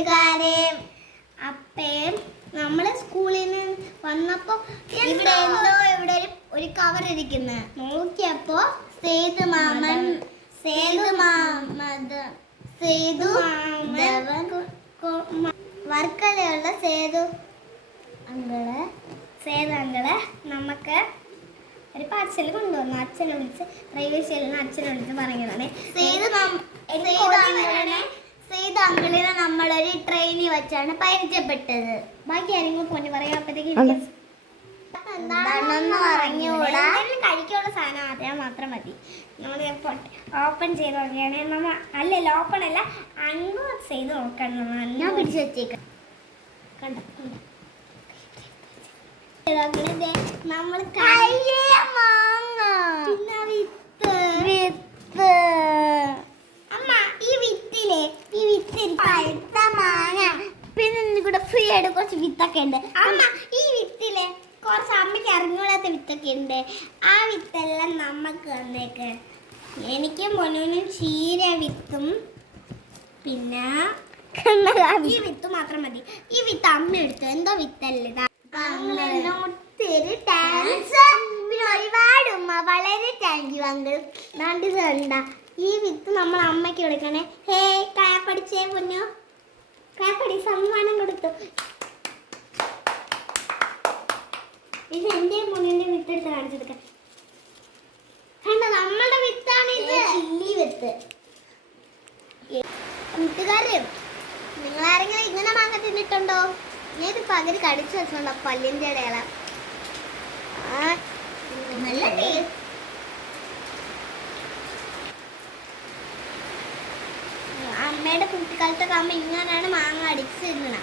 കൂട്ടുകാരെ, അപ്പേ നമ്മള് സ്കൂളിൽ നിന്ന് വന്നപ്പോ ഇവിടെ ഒരു കവർ ഇരിക്കുന്നു. നോക്കിയപ്പോ വർക്കലയുള്ള സേതു അങ്കിള് നമുക്ക് ഒരു പാർസൽ കൊണ്ടുവന്നു. അച്ഛനെ വിളിച്ച് റെയിൽവേ സ്റ്റേഷനിൽ അച്ഛനെ വിളിച്ച് പറഞ്ഞതാണ് സേതു അങ്കിളിനെ നമ്മളൊരു ട്രെയിനിൽ വെച്ചാണ് പരിചയപ്പെട്ടത്. ബാക്കി ആരെങ്കിലും പൊന്നു പറയാപ്പത്തേക്ക് എന്താണെന്ന് പറഞ്ഞുകൂടാ. കഴിക്കാനുള്ള സാധനം അറിയാൻ മാത്രം മതി. നമ്മൾ ഓപ്പൺ ചെയ്ത് നോക്കിയാണ് അല്ലല്ല, ഓപ്പൺ അല്ല, അൺബോക്സ് ചെയ്ത് നോക്കണം. ഞാൻ പിടിച്ചു വെച്ചേക്കാം. കണ്ടോ നമ്മൾ അമ്മ ഈ വിത്ത് പഴുത്ത മാങ്ങ, പിന്നെ കൂടെ ഫ്രീ ആയിട്ട് കുറച്ച് വിത്തൊക്കെ ഉണ്ട്. അമ്മ ഈ വിത്തിലെ കുറച്ച് അമ്മയ്ക്ക് അറിഞ്ഞൂടാത്ത വിത്തൊക്കെ ഉണ്ട്. ആ വിത്തെല്ലാം നമുക്ക് വന്നേക്ക്. എനിക്കും പൊന്നൂനും ചീര വിത്തും പിന്നെ ഈ വിത്ത് മാത്രം മതി. ഈ വിത്ത് അമ്മ എടുത്തു. എന്തോ വിത്തല്ലേ, ഒത്തിരി താങ്ക്സ്. പിന്നെ ഒരുപാട് ഉമ്മ, വളരെ താങ്ക് യു അങ്കിൾ. കണ്ട ഈ വിത്ത് നമ്മൾ അമ്മയ്ക്ക് കൊടുക്കണേ. ഹേ കാപ്പടിച്ചേ പൊന്നു, കാപ്പടി സമ്മാനം കൊടുത്തു. ഇത് എന്റെ പൊന്നിന്റെ വിത്തെടുത്ത് കാണിച്ചെടുക്ക. കണ്ട നമ്മളുടെ വിത്താണ് ഇത്, ചില്ലി വിത്ത്. കൂട്ടുകാര്, നിങ്ങളാരെങ്കിലും ഇങ്ങനെ മാങ്ങ തിന്നിട്ടുണ്ടോ? ഞാൻ ഇത് പകര് കടിച്ചു വെച്ചിട്ടുണ്ടോ പല്ലിന്റെ ഇടയില. നല്ല ടേസ്റ്റ്. അമ്മയുടെ കുട്ടിക്കാലത്തൊക്കെ അമ്മ ഇങ്ങനെയാണ് മാങ്ങ അടിച്ച് തിന്നണം.